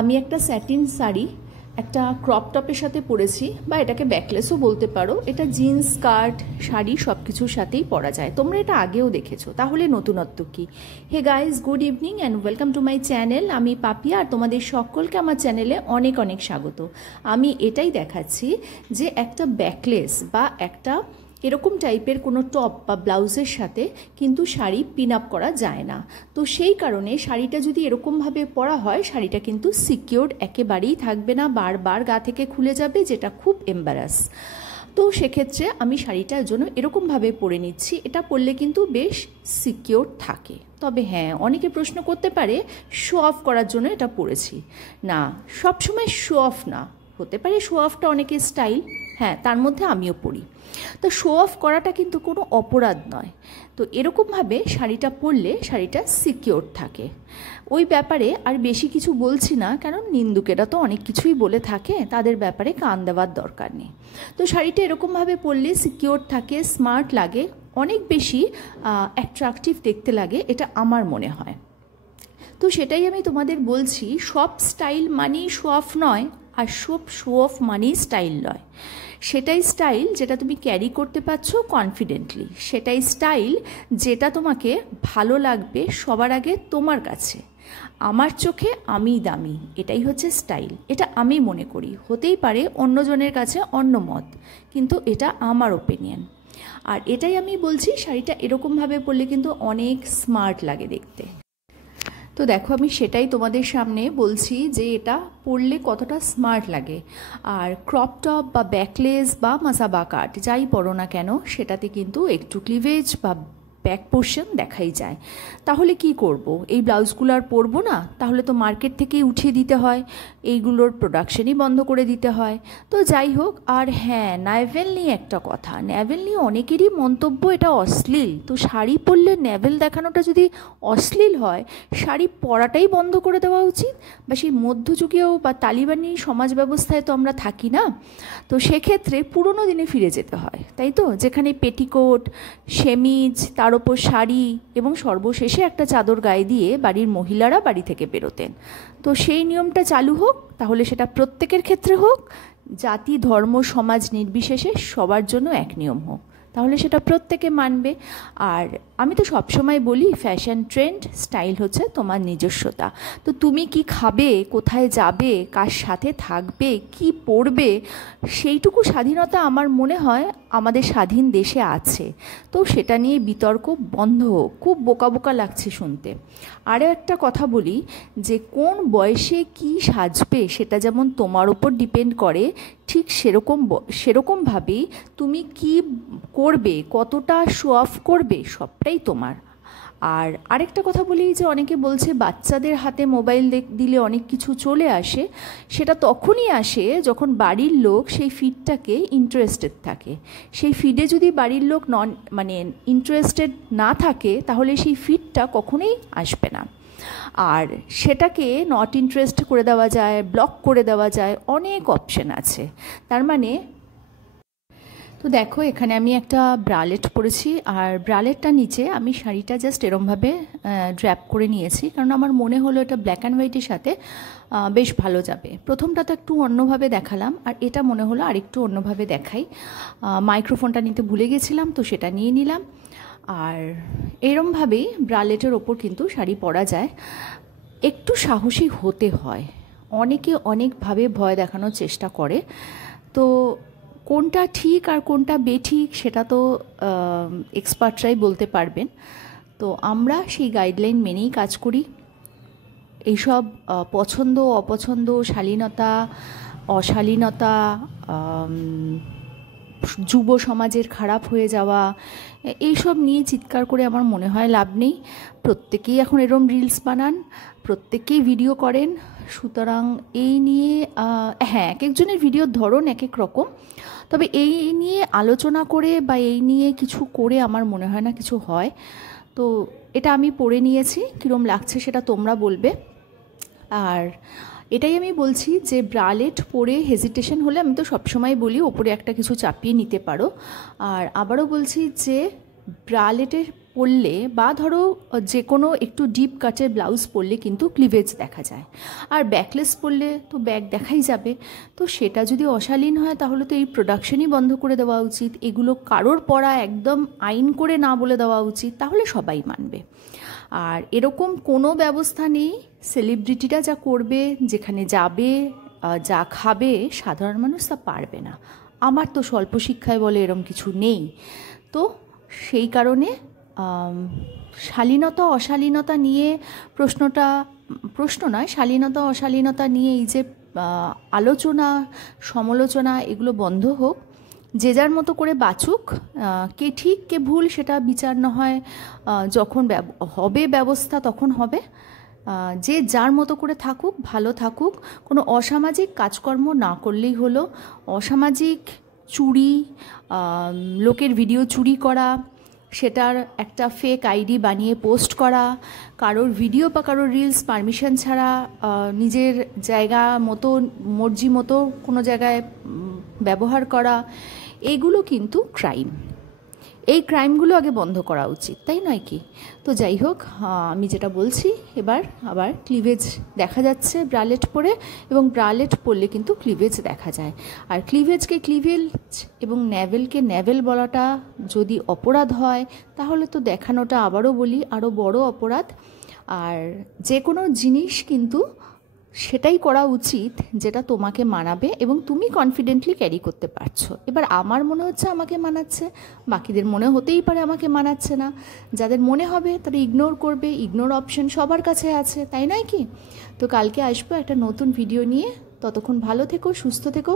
আমি একটা স্যাটিন শাড়ি একটা ক্রপ টপের সাথে পরেছি, বা এটাকে ব্যাকলেসও বলতে পারো। এটা জিন্স, স্কার্ট, শাড়ি সব কিছুর সাথেই পরা যায়। তোমরা এটা আগেও দেখেছো, তাহলে নতুনত্ব কি? Hey guys, good evening and welcome to my channel. আমি পাপিয়া, আর তোমাদের সকলকে আমার চ্যানেলে অনেক অনেক স্বাগত। আমি এটাই দেখাচ্ছি যে একটা ব্যাকলেস বা একটা এরকম টাইপের কোনো টপ বা ব্লাউজের সাথে কিন্তু শাড়ি পিন আপ করা যায় না। তো সেই কারণে শাড়িটা যদি এরকমভাবে পরা হয়, শাড়িটা কিন্তু সিকিউরড একেবারেই থাকবে না, বারবার গা থেকে খুলে যাবে, যেটা খুব এম্বারাস। তো সেক্ষেত্রে আমি শাড়িটার জন্য এরকমভাবে পরে নিচ্ছি। এটা পরলে কিন্তু বেশ সিকিউর থাকে। তবে হ্যাঁ, অনেকে প্রশ্ন করতে পারে শো অফ করার জন্য এটা পরেছি। না, সবসময় শো অফ না, হতে পারে শো অফটা অনেকের স্টাইল, হ্যাঁ, তার মধ্যে আমিও পড়ি। তো শো অফ করাটা কিন্তু কোনো অপরাধ নয়। তো এরকমভাবে শাড়িটা পরলে শাড়িটা সিকিউর থাকে। ওই ব্যাপারে আর বেশি কিছু বলছি না, কারণ নিন্দুকেরা তো অনেক কিছুই বলে থাকে, তাদের ব্যাপারে কান দেওয়ার দরকার নেই। তো শাড়িটা এরকমভাবে পরলে সিকিউর থাকে, স্মার্ট লাগে, অনেক বেশি অ্যাট্রাকটিভ দেখতে লাগে, এটা আমার মনে হয়। তো সেটাই আমি তোমাদের বলছি, সব স্টাইল মানেই শো অফ নয়, আর সব শো অফ মানেই স্টাইল নয়। সেটাই স্টাইল যেটা তুমি ক্যারি করতে পারছো কনফিডেন্টলি, সেটাই স্টাইল যেটা তোমাকে ভালো লাগবে সবার আগে তোমার কাছে। আমার চোখে আমিই দামি, এটাই হচ্ছে স্টাইল। এটা আমি মনে করি, হতেই পারে অন্যজনের কাছে অন্য মত, কিন্তু এটা আমার ওপিনিয়ন। আর এটাই আমি বলছি, শাড়িটা এরকমভাবে পরলে কিন্তু অনেক স্মার্ট লাগে দেখতে। তো দেখো, আমি সেটাই তোমাদের সামনে বলছি যে এটা পরলে কতটা স্মার্ট লাগে। আর ক্রপ টপ বা ব্যাকলেস বা মাসাবা কাট যাই পরো না কেন, সেটাতে কিন্তু একটু ক্লিভেজ বা ব্যাক পোর্শন দেখাই যায়। তাহলে কি করব? এই ব্লাউজগুলো আর পরবো না? তাহলে তো মার্কেট থেকেই উঠিয়ে দিতে হয়, এইগুলোর প্রোডাকশনই বন্ধ করে দিতে হয়। তো যাই হোক। আর হ্যাঁ, ন্যাভেল নিয়ে একটা কথা, ন্যাভেল নিয়ে অনেকেরই মন্তব্য এটা অশ্লীল। তো শাড়ি পরলে ন্যাভেল দেখানোটা যদি অশ্লীল হয়, শাড়ি পরাটাই বন্ধ করে দেওয়া উচিত। বা সেই মধ্যযুগীয় বা তালিবানি সমাজ ব্যবস্থায় তো আমরা থাকি না। তো সেক্ষেত্রে পুরনো দিনে ফিরে যেতে হয়, তাই তো, যেখানে পেটিকোট, সেমিজ, তার ওপর শাড়ি এবং সর্বশেষে একটা চাদর গায়ে দিয়ে বাড়ির মহিলারা বাড়ি থেকে বেরোতেন। তো সেই নিয়মটা চালু হোক, তাহলে সেটা প্রত্যেকের ক্ষেত্রে হোক, জাতি, ধর্ম, সমাজ নির্বিশেষে সবার জন্য এক নিয়ম হোক, তাহলে সেটা প্রত্যেকে মানবে। আর আমি তো সবসময় বলি, ফ্যাশন, ট্রেন্ড, স্টাইল হচ্ছে তোমার নিজস্বতা। তো তুমি কি খাবে, কোথায় যাবে, কার সাথে থাকবে, কি পরবে, সেইটুকু স্বাধীনতা আমার মনে হয় আমাদের স্বাধীন দেশে আছে। তো সেটা নিয়ে বিতর্ক বন্ধ হোক। খুব বোকা বোকা লাগছে শুনতে। আরও একটা কথা বলি, যে কোন বয়সে কি সাজবে সেটা যেমন তোমার ওপর ডিপেন্ড করে, ঠিক সেরকমভাবেই তুমি কি করবে, কতটা শো অফ করবে, সবটাই তোমার। আর আরেকটা কথা বলি, যে অনেকে বলছে বাচ্চাদের হাতে মোবাইল দিলে অনেক কিছু চলে আসে। সেটা তখনই আসে যখন বাড়ির লোক সেই ফিডটাকে ইন্টারেস্টেড থাকে। সেই ফিডে যদি বাড়ির লোক ইন্টারেস্টেড না থাকে, তাহলে সেই ফিডটা কখনোই আসবে না। আর সেটাকে নট ইন্টারেস্ট করে দেওয়া যায়, ব্লক করে দেওয়া যায়, অনেক অপশন আছে। তার মানে তো দেখো, এখানে আমি একটা ব্রালেট পরেছি, আর ব্রালেটটা নিচে আমি শাড়িটা জাস্ট এরমভাবে ড্র্যাপ করে নিয়েছি, কারণ আমার মনে হলো এটা ব্ল্যাক অ্যান্ড হোয়াইটের সাথে বেশ ভালো যাবে। প্রথমটা তো একটু অন্যভাবে দেখালাম, আর এটা মনে হলো আরেকটু অন্যভাবে দেখাই। মাইক্রোফোনটা নিতে ভুলে গেছিলাম, তো সেটা নিয়ে নিলাম। আর এরমভাবেই ব্রালেটের ওপর কিন্তু শাড়ি পরা যায়। একটু সাহসী হতে হয়। অনেকে অনেকভাবে ভয় দেখানোর চেষ্টা করে। তো কোনটা ঠিক আর কোনটা বেঠিক সেটা তো এক্সপার্টরাই বলতে পারবেন। তো আমরা সেই গাইডলাইন মেনেই কাজ করি। এইসব পছন্দ অপছন্দ, শালীনতা অশালীনতা, যুব সমাজের খারাপ হয়ে যাওয়া, এইসব নিয়ে চিৎকার করে আমার মনে হয় লাভ নেই। প্রত্যেকেই এখন এরম রিলস বানান, প্রত্যেকেই ভিডিও করেন, সুতরাং এই নিয়ে হ্যাঁ, এক একজনের ভিডিওর ধরন এক এক রকম। তবে এই নিয়ে আলোচনা করে বা এই নিয়ে কিছু করে আমার মনে হয় না কিছু হয়। তো এটা আমি পড়ে নিয়েছি, কীরম লাগছে সেটা তোমরা বলবে। আর এটাই আমি বলছি যে ব্রালেট পরে হেজিটেশন হলে আমি তো সবসময় বলি ওপরে একটা কিছু চাপিয়ে নিতে পারো। আর আবারও বলছি যে ব্রালেটের পরলে বা ধরো যে কোনো একটু ডিপ কাটের ব্লাউজ পরলে কিন্তু ক্লিভেজ দেখা যায়, আর ব্যাকলেস পরলে তো ব্যাক দেখাই যাবে। তো সেটা যদি অশালীন হয় তাহলে তো এই প্রোডাকশনই বন্ধ করে দেওয়া উচিত, এগুলো কারোর পরা একদম আইন করে না বলে দেওয়া উচিত, তাহলে সবাই মানবে। আর এরকম কোনো ব্যবস্থা নেই, সেলিব্রিটিরা যা করবে, যেখানে যাবে, যা খাবে, সাধারণ মানুষ তা পারবে না। আমার তো স্বল্প শিক্ষায় বলে এরম কিছু নেই। তো সেই কারণে শালীনতা অশালীনতা নিয়ে প্রশ্ন নয়, শালীনতা অশালীনতা নিয়ে এই যে আলোচনা সমালোচনা এগুলো বন্ধ হোক। যে যার মতো করে বাঁচুক, কে ঠিক কে ভুল সেটা বিচার না হয় যখন হবে ব্যবস্থা তখন হবে। যে যার মতো করে থাকুক, ভালো থাকুক, কোনো অসামাজিক কাজকর্ম না করলেই হলো। অসামাজিক চুরি, লোকের ভিডিও চুরি করা, সেটার একটা ফেক আইডি বানিয়ে পোস্ট করা, কারোর ভিডিও বা কারোর রিলস পারমিশন ছাড়া নিজের জায়গা মতো মর্জি মতো কোনো জায়গায় ব্যবহার করা, এগুলো কিন্তু ক্রাইম। এই ক্রাইমগুলো আগে বন্ধ করা উচিত, তাই নয় কি? তো যাই হোক, আমি যেটা বলছি, এবার আবার ক্লিভেজ দেখা যাচ্ছে ব্রালেট পরে, এবং ব্রালেট পরলে কিন্তু ক্লিভেজ দেখা যায়। আর ক্লিভেজকে ক্লিভেজ এবং ন্যাভেলকে ন্যাভেল বলাটা যদি অপরাধ হয়, তাহলে তো দেখানোটা, আবারও বলি, আরও বড় অপরাধ। আর যে কোনো জিনিস কিন্তু সেটাই করা উচিত যেটা তোমাকে মানাবে এবং তুমি কনফিডেন্টলি ক্যারি করতে পারছো। এবার আমার মনে হচ্ছে আমাকে মানাচ্ছে, বাকিদের মনে হতেই পারে আমাকে মানাচ্ছে না। যাদের মনে হবে তারা ইগনোর করবে, ইগনোর অপশন সবার কাছে আছে, তাই নয় কি? তো কালকে আসবো একটা নতুন ভিডিও নিয়ে। ততক্ষণ ভালো থেকো, সুস্থ থেকো।